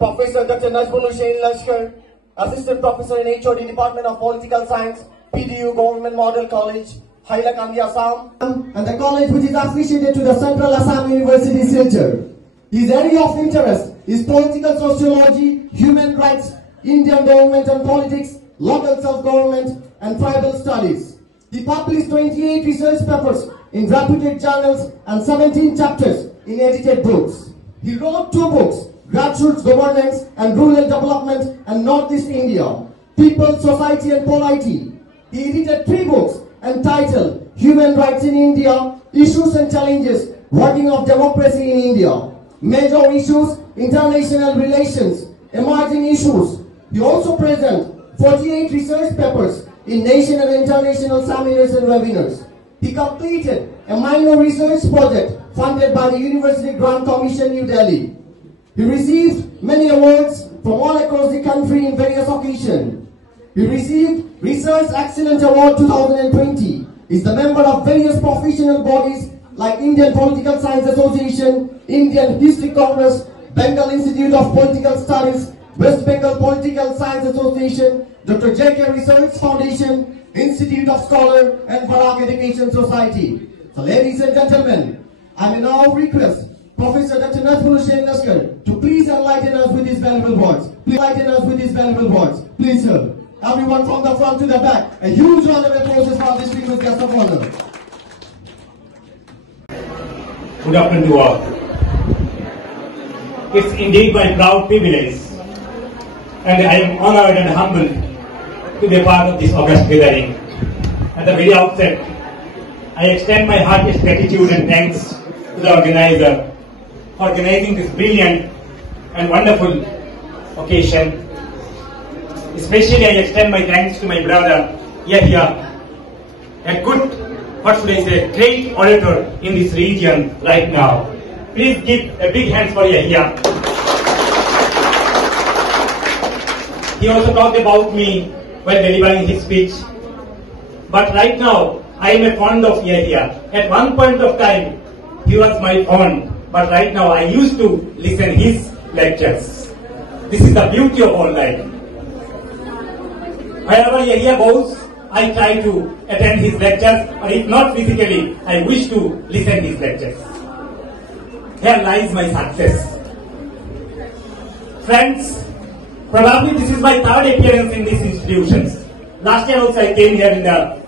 Professor Dr. Nazmul Hussain Lashkar, Assistant Professor in HOD Department of Political Science, PDU Government Model College, Hailakandi, Assam, and the college which is affiliated to the Central Assam University Silchar. His area of interest is political sociology, human rights, Indian government and politics, local self-government, and tribal studies. He published 28 research papers in reputed journals and 17 chapters in edited books. He wrote 2 books, Grassroots Governance and Rural Development and Northeast India, People, Society and Polity. He edited 3 books entitled Human Rights in India, Issues and Challenges, Working of Democracy in India, Major Issues, International Relations, Emerging Issues. He also presents 48 research papers in national and international seminars and webinars. He completed a minor research project funded by the University Grant Commission, New Delhi. He received many awards from all across the country in various occasions. He received Research Excellence Award 2020. He is the member of various professional bodies like Indian Political Science Association, Indian History Congress, Bengal Institute of Political Studies, West Bengal Political Science Association, Dr. J.K. Research Foundation, Institute of Scholar, and Farag Education Society. So ladies and gentlemen, I may now request Professor Dr. Nazmul Hussain Lashkar to please enlighten us with his valuable words. Please enlighten us with his valuable words. Please, sir. Everyone from the front to the back, a huge round of applause for our distinguished guest of honor. Good afternoon to all. It's indeed my proud privilege, and I am honored and humbled to be a part of this august gathering. At the very outset, I extend my heartiest gratitude and thanks to the organizer for organizing this brilliant and wonderful occasion. Especially I extend my thanks to my brother Yahya, a good, great orator in this region right now. Please give a big hand for Yahya. He also talked about me while delivering his speech. But right now, I am a fond of Yahya. At one point of time, he was my fond. But right now, I used to listen his lectures. This is the beauty of online. Wherever Yahya goes, I try to attend his lectures, or if not physically, I wish to listen his lectures. Here lies my success. Friends, probably this is my 3rd appearance in these institutions. Last year also I came here in the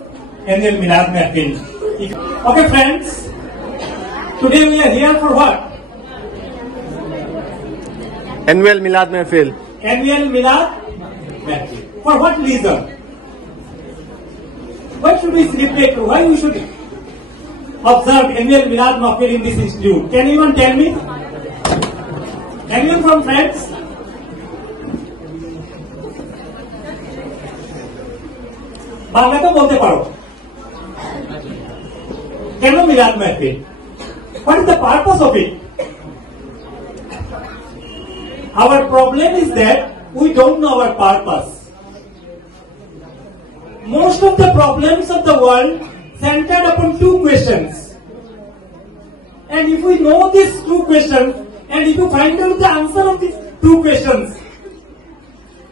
annual Milad Mehfil. Okay friends, today we are here for what? Annual Milad Mehfil. Annual Milad Mehfil. For what reason? Why should we celebrate? Why we should observe annual Milad Mehfil in this institute? Can anyone tell me? Anyone from friends? বাংলাতে বলতে পারো কেন মিলাদ মাহফিল? What is the purpose of it? Our problem is that we don't know our purpose. Most of the problems of the world centered upon 2 questions. And if we know these 2 questions, and if you find out the answer of these 2 questions,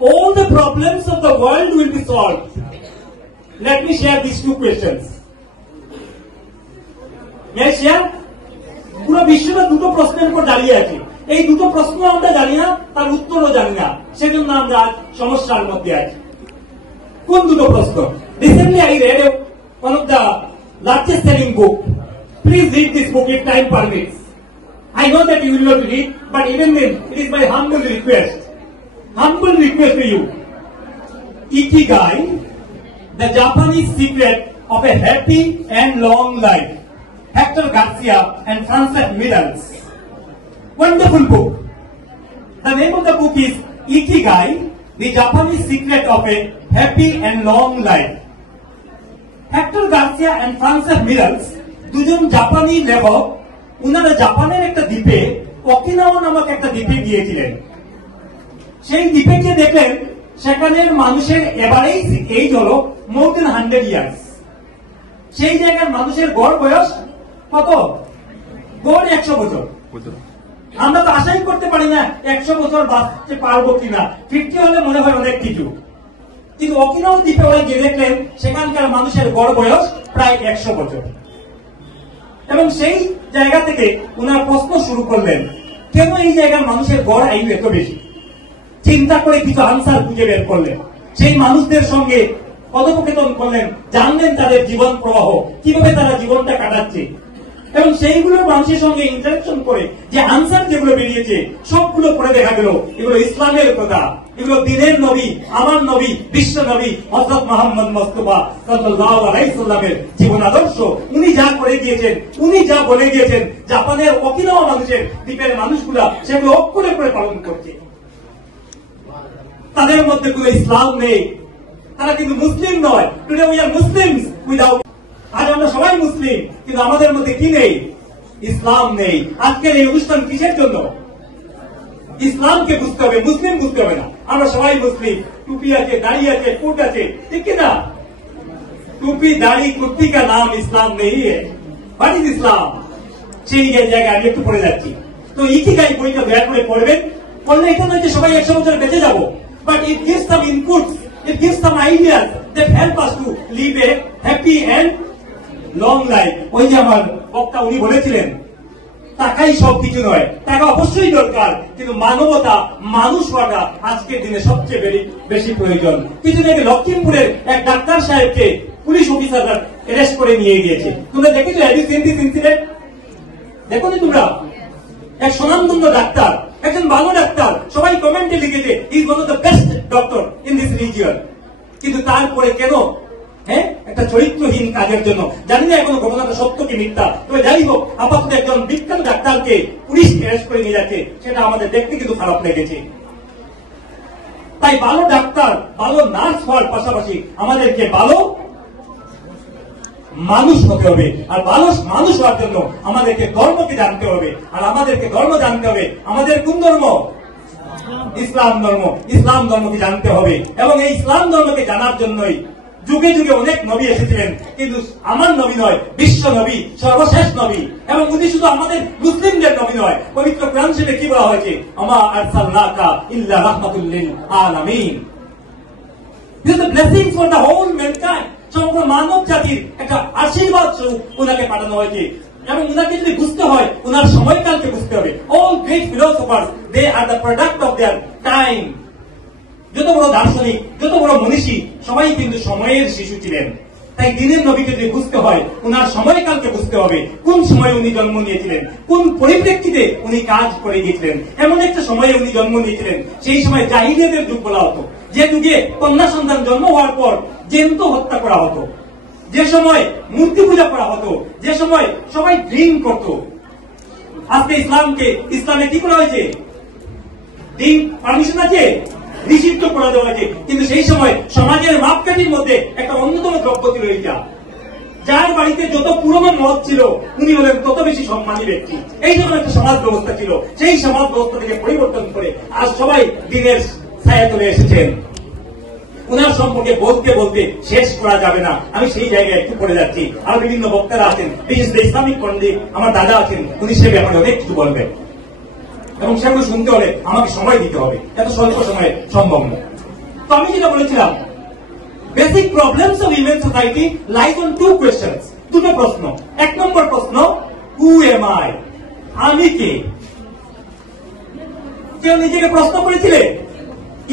all the problems of the world will be solved. Let me share these 2 questions. May I share? পুরো বিশ্বটা 2টো প্রশ্নের উপর দাঁড়িয়ে আছে। এই 2টো প্রশ্ন আমরা জানি না, তার উত্তরও জানি না। সেজন্য আমরা আজ সমস্যার মধ্যে আছি। কোন 2টো প্রশ্ন? Recently I read one of the largest selling book. Please read this book if time permits. I know that you will not read, but even then, it is my humble request to you. Ikigai, The Japanese Secret of a Happy and Long Life. Hector Garcia and Frances Mills. Wonderful book. The name of the book is Ikigai, The Japanese Secret of a Happy and Long Life. Hector Garcia and Frances Mills, দুজন জাপানি লেখক, উনারা জাপানের একটা দ্বীপে, Okinawa নামক একটা দ্বীপে গিয়েছিলেন। সেই দ্বীপে গিয়ে দেখলেন সেখানের মানুষের এভারেজ এজ হলো more than 100 years. সেই জায়গার মানুষের গড় বয়স কত? গড় 100 বছর। আমরা তো আশাই করতে পারি না 100 বছর বাঁচতে পারবো কিনা, 50 হলে মনে হয় অনেক কিছু। কিন্তু অকিনাও দ্বীপে ওরা গিয়ে দেখলেন সেখানকার মানুষের গড় বয়স প্রায় 100 বছর। এবং সেই জায়গা থেকে ওনার প্রশ্ন শুরু করলেন, কেন এই জায়গার মানুষের গড় আয়ু এত বেশি? চিন্তা করে কিছু আনসার খুঁজে বের করলেন, সেই মানুষদের সঙ্গে কথোপকথন করলেন, জানলেন তাদের জীবন প্রবাহ, কিভাবে তারা জীবনটা কাটাচ্ছে। এবং সেইগুলো মানুষের সঙ্গে ইন্টারাকশন করে যে আনসার যেগুলো বেরিয়েছে সবগুলো পড়ে দেখা গেল এগুলো ইসলামের কথা, এগুলো দিনের নবী, আমার নবী, বিশ্ব নবী হযরত মুহাম্মদ মুস্তাফা সাল্লাল্লাহু আলাইহি সাল্লামের জীবন আদর্শ। উনি যা করে গিয়েছেন, উনি যা বলে গিয়েছেন, জাপানের ওকিনাওয়া মানুষের দ্বীপের মানুষগুলা সেগুলো অক্ষরে করে পালন করছে। তাদের মধ্যে কোনো ইসলাম নেই, তারা কিন্তু মুসলিম নয়। Today we are Muslims without, আজ আমরা সবাই মুসলিম, কিন্তু আমাদের মধ্যে কি নেই? ইসলাম নেই। আজকের এই অনুষ্ঠান কিসের জন্য? ইসলামকে বুঝতে হবে, মুসলিম বুঝতে হবে না। আমরা সবাই মুসলিম, টুপি আছে, দাড়ি আছে, কোট আছে, ঠিক কিনা? টুপি দাড়ি কুর্তি কা নাম ইসলাম নেই। হোয়াট ইজ ইসলাম? সেই জায়গায় আমি একটু পড়ে যাচ্ছি। তো ইকিগাই বইটা দয়া করে পড়বেন। পড়লে এটা নয় যে সবাই 100 বছর বেঁচে যাবো, but it gives some inputs, it gives some ideas that help us to live a happy and long life. ওই যে আমার বক্তা উনি বলেছিলেন, টাকাই সবকিছু নয়, টাকা অবশ্যই দরকার, কিন্তু মানবতা, মানুষ হওয়াটা আজকের দিনে সবচেয়ে বেশি প্রয়োজন। কিছুদিন আগে লক্ষ্মীমপুরের এক ডাক্তার সাহেবকে পুলিশ অফিসাররা অ্যারেস্ট করে নিয়ে গিয়েছে। তোমরা দেখেছো? Have you seen this incident? দেখো নি তোমরা? এক স্বনামধন্য ডাক্তার, একজন ভালো ডাক্তার, সবাই কমেন্টে লিখেছে is one of the best doctor in this region. কিন্তু তারপরে কেন একটা চরিত্রহীন কাজের জন্য, জানি না এখনো ঘটনাটা সত্য কি মিথ্যা, তবে যাই হোক আপাতত একজন বিখ্যাত ডাক্তারকে পুলিশ অ্যারেস্ট করে নিয়ে যাচ্ছে, সেটা আমাদের দেখতে কিন্তু খারাপ লেগেছে। তাই ভালো ডাক্তার, ভালো নার্স হওয়ার পাশাপাশি আমাদেরকে ভালো মানুষ হতে হবে। আর ভালো মানুষ হওয়ার জন্য আমাদেরকে ধর্মকে জানতে হবে। আর আমাদেরকে ধর্ম জানতে হবে, আমাদের কোন ধর্ম? ইসলাম ধর্ম। ইসলাম ধর্মকে জানতে হবে, এবং এই ইসলাম ধর্মকে জানার জন্যই যুগে যুগে অনেক নবী এসেছিলেন, কিন্তু আমার নবী নয়, বিশ্ব নবী, সর্বশেষ নবী। এবং উনি শুধু আমাদের মুসলিমদের নবী নয়, পবিত্র কোরআন শরীফে কি বলা হয়েছে? আমা আরসালনাকা ইল্লা রাহমাতুল লিল আলামিন। This is a blessing for the whole mankind. সমগ্র মানব জাতির একটা আশীর্বাদ স্বরূপ ওনাকে পাঠানো হয়েছে। এবং উনাকে যদি বুঝতে হয়, উনার সময়কালকে বুঝতে হবে। All great philosophers, they are the product of their time. যত বড় দার্শনিক, যত বড় মনীষী, সবাই কিন্তু সময়ের শিশু ছিলেন। তাই দিনের নবীকে যদি বুঝতে হয়, উনার সময়কালকে বুঝতে হবে। কোন সময়ে উনি জন্ম নিয়েছিলেন, কোন পরিপ্রেক্ষিতে উনি কাজ করে গিয়েছিলেন। এমন একটা সময়ে উনি জন্ম নিয়েছিলেন, সেই সময় জাহিলিয়াতের যুগ বলা হতো, যে যুগে কন্যা সন্তান জন্ম হওয়ার পর জ্যান্ত হত্যা করা হতো, যে সময় মূর্তি পূজা করা হতো, যে সময় সবাই ড্রিঙ্ক করত। আজকে ইসলামে কি করা হয়েছে? ড্রিঙ্ক পারমিশন আছে, নিষিদ্ধ করে দেওয়া হয়েছে। কিন্তু সেই সময় সমাজের মাপকাঠির মধ্যে একটা অন্যতম দ্রব্য ছিল এইটা। যার বাড়িতে যত পুরনো মদ ছিল উনি হলেন তত বেশি সম্মানী ব্যক্তি। এই জন্য একটা সমাজ ব্যবস্থা ছিল। সেই সমাজ ব্যবস্থা থেকে পরিবর্তন করে আজ সবাই দিনের ছায়া তুলে এসেছেন। উনার সম্পর্কে বলতে বলতে শেষ করা যাবে না। আমি সেই জায়গায় একটু পড়ে যাচ্ছি। আর বিভিন্ন বক্তারা আছেন, বিশেষ করে ইসলামিক পণ্ডিত আমার দাদা আছেন, উনি সে ব্যাপারে অনেক কিছু বলবেন, এবং সেগুলো শুনতে হলে আমাকে সময় দিতে হবে, এত স্বল্প সময়ে সম্ভব নয়। তো আমি যেটা বলেছিলাম, basic problems of human society lies on two questions, দুটো প্রশ্ন। এক নম্বর প্রশ্ন, হু এম আই? আমি কে? কেউ নিজেকে প্রশ্ন করেছিলে?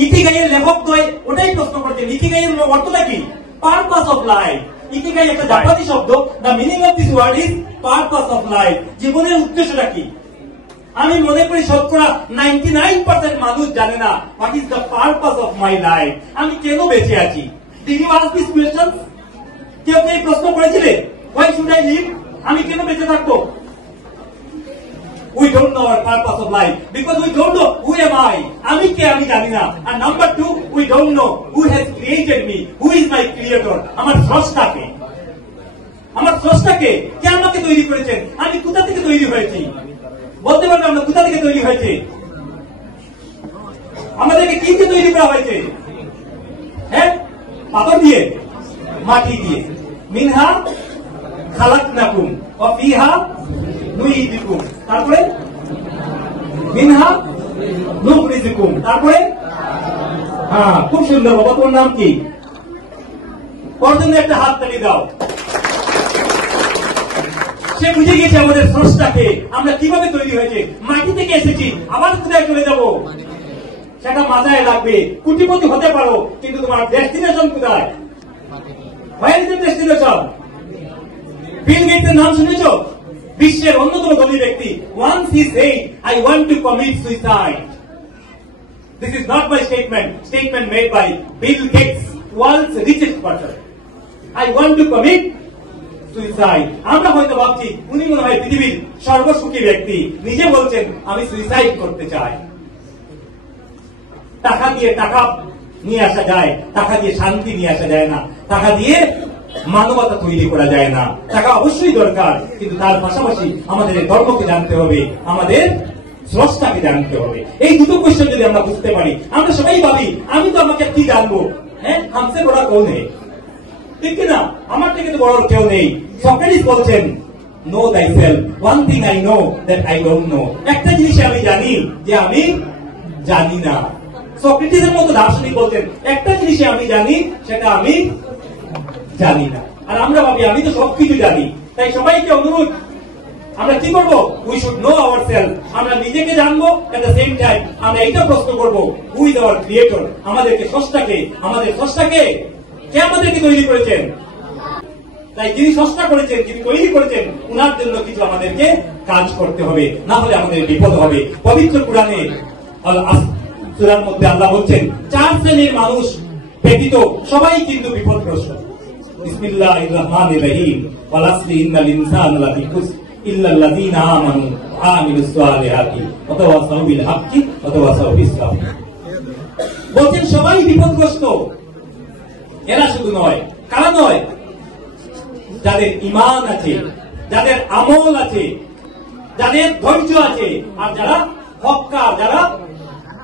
ইকিগাইয়ের লেখক নয়, ওটাই প্রশ্ন করছেন। ইকিগাইয়ের অর্থটা কি? Purpose of life. ইকিগাই একটা জাপানি শব্দ। The meaning of this word is purpose of life. জীবনের উদ্দেশ্যটা কি? আমি মনে করি শতকরা 99% মানুষ জানে না what is the purpose of my life. আমি কেন বেঁচে আছি? Did you ask this question? কেউ এই প্রশ্ন করেছিলে? Why should I live? আমি কেন বেঁচে থাকবো? We don't know our purpose of life because we don't know who am I. আমি কে? আমি জানি না। আর number 2, we don't know who has created me. Who is my creator? আমার স্রষ্টা কে? আমার স্রষ্টা কে? কে আমাকে তৈরি করেছেন? আমি কোথা থেকে তৈরি হয়েছি? বলতে পারবে আমরা কোথা থেকে তৈরি হয়েছে? আমাদেরকে কি দিয়ে তৈরি করা হয়েছে? হ্যাঁ, পাথর দিয়ে, মাটি দিয়ে। মিনহা খালাকনাকুম ওয়া ফিহা নুইদুকুম। তারপরে মিনহা নুখরিজুকুম। তারপরে হ্যাঁ, খুব সুন্দর বাবা, তোমার নাম কি? ওর জন্য একটা হাত তালি দাও। সে বুঝে গেছে আমাদের স্রষ্টাকে, আমরা কিভাবে তৈরি হয়েছে, মাটি থেকে এসেছি, আবার কোথায় চলে যাব সেটা মাথায় রাখবে। কোটিপতি হতে পারো, কিন্তু তোমার ডেস্টিনেশন কোথায়? Where is the destination? Bill গেটসের নাম শুনেছ? বিশ্বের অন্যতম ধনী ব্যক্তি। Once he said, I want to commit suicide. This is not my statement made by Bill Gates, world's richest person. I want to commit suicide. আমরা হয়তো ভাবছি উনি মনে হয় পৃথিবীর সর্বসুখী ব্যক্তি, নিজে বলছেন আমি সুইসাইড করতে চাই। টাকা দিয়ে টাকা নিয়ে আসা যায়, টাকা দিয়ে শান্তি নিয়ে আসা যায় না, টাকা দিয়ে মানবতা তৈরি করা যায় না। টাকা অবশ্যই দরকার, কিন্তু তার পাশাপাশি আমাদের ধর্মকে জানতে হবে, আমাদের স্রষ্টাকে জানতে হবে। এই দুটো কোয়েশ্চেন যদি আমরা বুঝতে পারি, আমরা সবাই ভাবি আমি তো আমাকে কি জানবো, হ্যাঁ হামসে বড় কেউ নেই, ঠিক কিনা? আমার থেকে তো বড় কেউ নেই। সক্রেটিস বলছেন no thyself, one thing I know that I don't know। একটা জিনিস আমি জানি যে আমি জানি না। সক্রেটিসের মতো দার্শনিক বলছেন একটা জিনিস আমি জানি, সেটা আমি জানি না। আর আমরা ভাবি আমি তো সবকিছু জানি। তাই সবাইকে অনুরোধ, আমরা কি করবো? We should know ourself. আমরা নিজেকে জানবো, এট দ্য সেম টাইম আমরা এইটা প্রশ্ন করবো, হু ইজ আওয়ার ক্রিয়েটর? আমাদেরকে স্রষ্টাকে কে আমাদেরকে তৈরি করেছেন? তাই যিনি স্রষ্টা করেছেন, যিনি তৈরি করেছেন, উনার জন্য কিছু আমাদেরকে কাজ করতে হবে, না হলে আমাদের বিপদ হবে। পবিত্র কুরআনে সূরার মধ্যে আল্লাহ বলছেন 4 শ্রেণীর মানুষ ব্যতীত সবাই কিন্তু বিপদগ্রস্ত। বিসমিল্লাহির রহমানির রহিম, ওয়াল আসরি ইন্নাল ইনসানা লাফি খুসর ইল্লাল্লাযীনা আমানু ওয়া আমিলুস সালিহাতি ওয়া তাওয়াসাউ বিল হাক্কি ওয়া তাওয়াসাউ বিস সাবর। বলছেন সবাই বিপদগ্রস্ত। এরা শুধু নয়, কারা নয়? যাদের ঈমান আছে, যাদের আমল আছে, যাদের ধৈর্য আছে, আর যারা হক্কার, যারা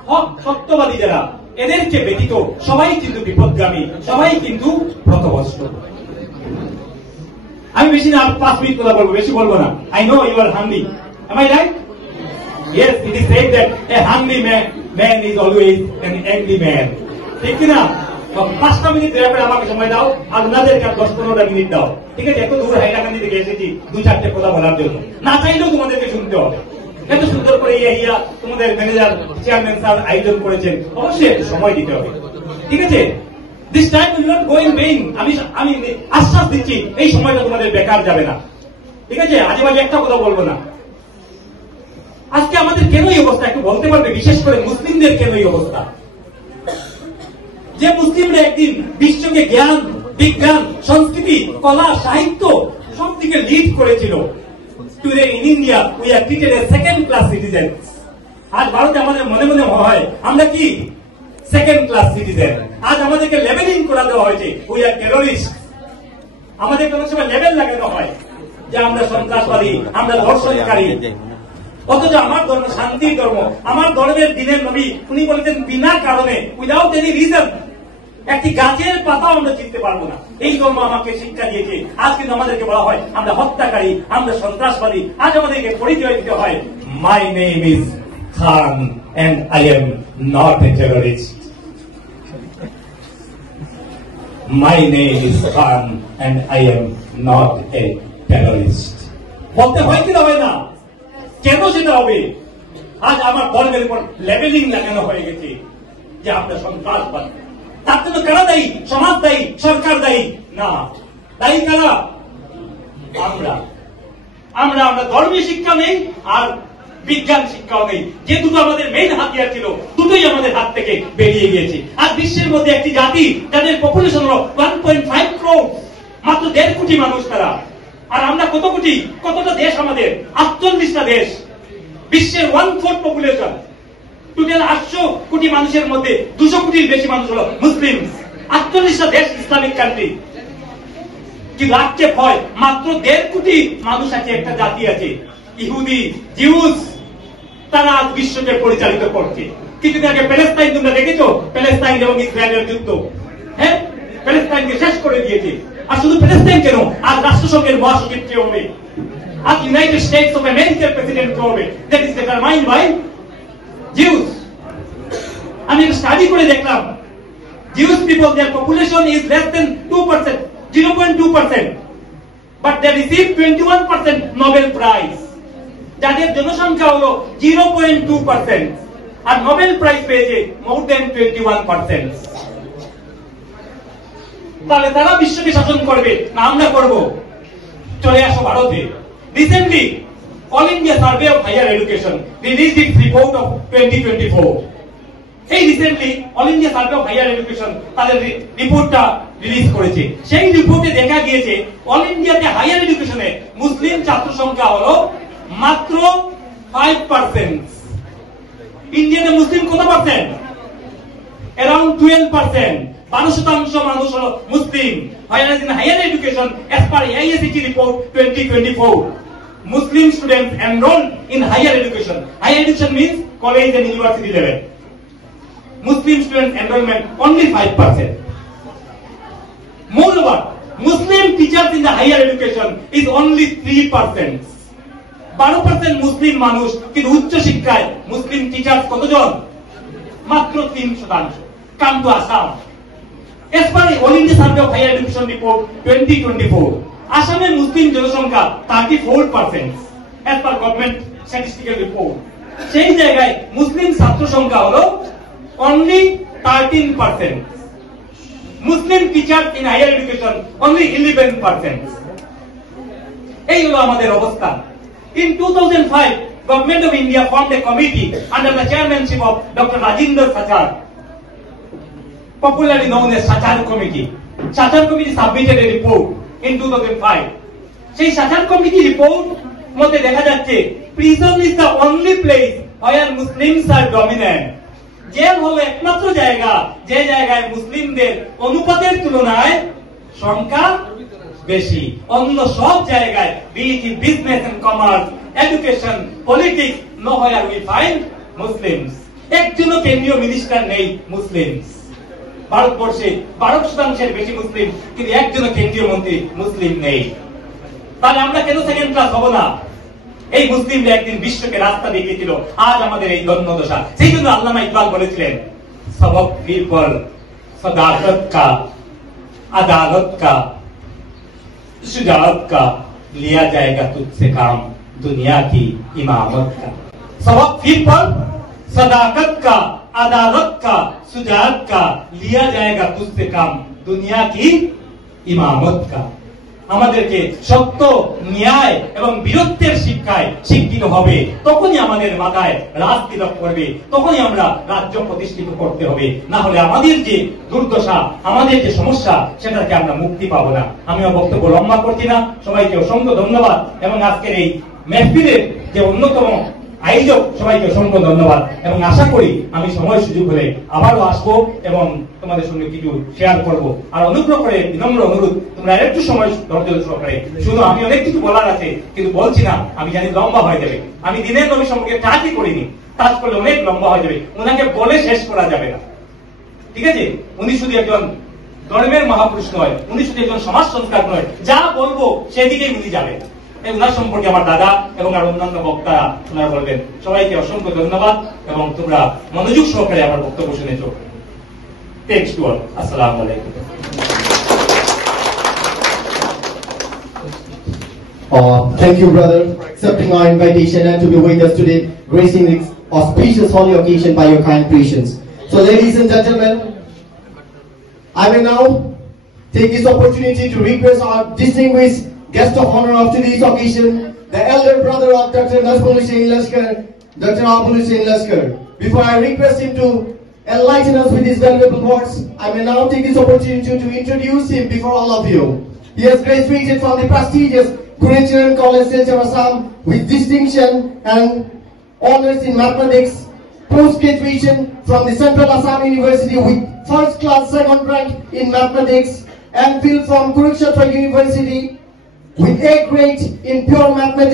হক সত্যবাদী, যারা, এদেরকে ব্যতীত সবাই কিন্তু বিপদগামী, সবাই কিন্তু পথভ্রষ্ট। আমি বেশি না 5 মিনিট কথা বলবো, বেশি বলবো না। I know you are hungry. Am I right? Yes, it is said that a hungry man is always an angry man. ঠিক কিনা? 5টা মিনিট দয়া করে আমাকে সময় দাও, আর ওনাদেরকে 10-15টা মিনিট দাও, ঠিক আছে? এত দূর হাইলাকান্দি থেকে এসেছি 2-4টে কথা বলার জন্য, না চাইলেও তোমাদেরকে শুনতে হবে। এত সুন্দর করে ইয়া তোমাদের ম্যানেজার চেয়ারম্যান স্যার আয়োজন করেছেন, অবশ্যই একটু সময় দিতে হবে, ঠিক আছে? This time will not go in vein. আমি আশ্বাস দিচ্ছি এই সময়টা তোমাদের বেকার যাবে না, ঠিক আছে? আজে বাজে একটা কথা বলবো না। আজকে আমাদের কেন এই অবস্থা একটু বলতে পারবে? বিশেষ করে মুসলিমদের কেন এই অবস্থা? যে মুসলিমরা একদিন বিশ্বকে জ্ঞান, বিজ্ঞান, সংস্কৃতি, কলা, সাহিত্য সব দিকে লিড করেছিল, today in India we are treated as second class citizens। আজ ভারতে আমাদের মনে মনে হয় আমরা কি সেকেন্ড ক্লাস সিটিজেন। আজ আমাদেরকে লেবেলিং করা দেওয়া হয়েছে, উই আর টেররিস্ট। আমাদের কোনো সময় লেবেল লাগানো হয় যে আমরা সন্ত্রাসবাদী, আমরা ধর্ষণকারী। অথচ আমার ধর্ম শান্তির ধর্ম, আমার ধর্মের দিনের নবী উনি বলেছেন বিনা কারণে, উইদাউট এনি রিজন, একটি গাছের পাতাও আমরা চিনতে পারবো না। এই ধর্ম আমাকে শিক্ষা দিয়েছে। আজ কিন্তু আমাদেরকে বলা হয় আমরা হত্যাকারী, আমরা সন্ত্রাসবাদী। আজ আমাদেরকে পরিচয় দিতে হয়, my name is Khan and I am not a terrorist. My name is Khan and I am not a terrorist. বলতে হয় কি হবে না? কেন সেটা হবে? আজ আমার ধর্মের উপর লেবেলিং লাগানো হয়ে গেছে যে আমরা সন্ত্রাসবাদী। তার জন্য কারা দায়ী? সমাজ দায়ী? সরকার দায়ী? না, দায়ী কারা? আমরা ধর্মীয় শিক্ষা নেই আর বিজ্ঞান শিক্ষাও নেই। যে দুটো আমাদের মেইন হাতিয়ার ছিল, দুটোই আমাদের হাত থেকে বেরিয়ে গিয়েছে। আর বিশ্বের মধ্যে একটি জাতি যাদের পপুলেশন হলো 1.5 crore, মাত্র 1.5 কোটি মানুষ তারা। আর আমরা কত কোটি, কতটা দেশ আমাদের? 48টা দেশ। বিশ্বের 1/4 পপুলেশন। টোটাল 800 কোটি মানুষের মধ্যে 200 কোটির বেশি মানুষ হলো মুসলিম। 48টা দেশ ইসলামিক কান্ট্রি। কিন্তু আজকে ভয়, মাত্র 1.5 কোটি মানুষ আছে, একটা জাতি আছে ইহুদি, জিউস। তারা আজ বিশ্বকে পরিচালিত করছে। কিছুদিন আগে প্যালেস্তাইন তোমরা দেখেছো? প্যালেস্তাইন এবং ইসরায়েলের যুদ্ধ, হ্যাঁ, প্যালেস্তাইনকে শেষ করে দিয়েছে। আর শুধু প্যালেস্তাইন কেন, আজ রাষ্ট্রসংঘের মহাসচিব কে হবে, আজ ইউনাইটেড স্টেটস অফ আমেরিকার প্রেসিডেন্ট কে হবে। That is determined by Jews আমি স্টাডি করে দেখলাম Jewish people, their population is less than 2%, 0.2%, but they receive 21% Nobel Prize. যাদের জনসংখ্যা হলো 0.2% আর নোবেল প্রাইজ পেয়েছে মোর দেন 21%। তাহলে তারা বিশ্বকে শাসন করবে না আমরা করব? চলে আসো ভারতে। Recently All India Survey of Higher Education released its report of 2024। এই recently All India Survey of Higher Education তাদের রিপোর্টটা রিলিজ করেছে। সেই রিপোর্টে দেখা গিয়েছে অল ইন্ডিয়াতে হায়ার এডুকেশনে মুসলিম ছাত্র সংখ্যা হলো মাত্র 5%। ইন্ডিয়াতে মুসলিম কত পার্সেন্ট? অ্যারাউন্ড 12%। 12% মানুষ হলো মুসলিম। whereas in higher education as per AICTE report 2024 Muslim students enrolled in higher education. Higher education means college and university level. Muslim student enrollment only 5%. Moreover, Muslim teachers in the higher education is only 3%. 12% মুসলিম মানুষ, কিন্তু উচ্চ শিক্ষায় মুসলিম teacher কতজন? মাত্র 3%। Come to Assam. As per All India Survey of Higher Education Report 2024, আসামের মুসলিম জনসংখ্যা 34% as per government statistical report. সেই জায়গায় মুসলিম ছাত্র সংখ্যা হলো only 13%. Muslim teachers in higher education only 11%. এই হলো আমাদের অবস্থা। In 2005, Government of India formed a committee under the chairmanship of Dr. Rajinder Sachar, popularly known as Sachar Committee. Sachar Committee submitted a report in 2005. সেই Sachar Committee report মধ্যে দেখা যাচ্ছে prison is the only place where Muslims are dominant. Jail হলো একমাত্র জায়গা যে জায়গায় মুসলিমদের অনুপাতের তুলনায় সংখ্যা বেশি। অন্য সব জায়গায় business and commerce, education, politics, nowhere we find Muslims. একজনও কেন্দ্রীয় মিনিস্টার নেই মুসলিমস। ভারতবর্ষে 12% বেশি মুসলিম, কিন্তু একজনও কেন্দ্রীয় মন্ত্রী মুসলিম নেই। তাহলে আমরা কেন সেকেন্ড ক্লাস হব না? এই মুসলিমরা একদিন বিশ্বকে রাস্তা দেখিয়েছিল, আজ আমাদের এই দ্বন্দ্ব দশা। সেই জন্য আল্লামা ইকবাল বলেছিলেন, সবক ফির পর সদাকত কা, আদালত কা, शुजाअत का लिया जाएगा तुझसे काम, दुनिया की इमामत का। सबक फिर पर सदाकत का, अदालत का, शुजाअत का लिया जाएगा तुझसे काम, दुनिया की इमामत का। আমাদেরকে সত্য, ন্যায় এবং বীরত্বের শিক্ষায় শিক্ষিত হবে, তখনই আমাদের মাথায় রাজ তিলক করবে, তখনই আমরা রাজ্য প্রতিষ্ঠিত করতে হবে। না হলে আমাদের যে দুর্দশা, আমাদের যে সমস্যা, সেটাকে আমরা মুক্তি পাবো না। আমিও বক্তব্য লম্বা করছি না, সবাইকে অসংখ্য ধন্যবাদ। এবং আজকের এই মেহফিলের যে অন্যতম আয়োজক, সবাইকে অসংখ্য ধন্যবাদ। এবং আশা করি আমি সময় সুযোগ হলে আবারও আসবো এবং তোমাদের সঙ্গে কিছু শেয়ার করবো। আর অনুগ্রহ করে বিনম্র অনুরোধ, তোমরা একটু সময় ধৈর্য সহকারে শুনো। আমি অনেক কিছু বলার আছে, কিন্তু বলছি না, আমি জানি লম্বা হয়ে যাবে। আমি দিনের নবী সম্পর্কে টাচই করিনি, টাচ করলে অনেক লম্বা হয়ে যাবে, ওনাকে বলে শেষ করা যাবে না। ঠিক আছে? উনি শুধু একজন ধর্মের মহাপুরুষ নয়, উনি শুধু একজন সমাজ সংস্কার নয়, যা বলবো সেদিকেই উনি যাবেন। উনার সম্পর্কে আমার দাদা এবং আর অন্যান্য বক্তারা ওনারা বলবেন। সবাইকে অসংখ্য ধন্যবাদ এবং তোমরা মনোযোগ সহকারে আমার বক্তব্য শুনেছো। Thanks to all. আসসালামু আলাইকুম। Thank you, brother, for accepting our invitation and to be with us today, gracing this auspicious holy occasion by your kind presence. So, ladies and gentlemen, I will now take this opportunity to request our distinguished guest of honor of today's occasion, the elder brother of Dr. Nazmul Hussain Lashkar, Dr. Abul Hussain Lashkar. Before I request him to enlighten us with his valuable words, I may now take this opportunity to introduce him before all of you. He has graduated from the prestigious Kuricharan College, Silchar, Assam, with distinction and honors in mathematics, post-graduation from the Central Assam University with first-class second rank in mathematics, and MPhil from Kurukshetra University with A grade in pure mathematics.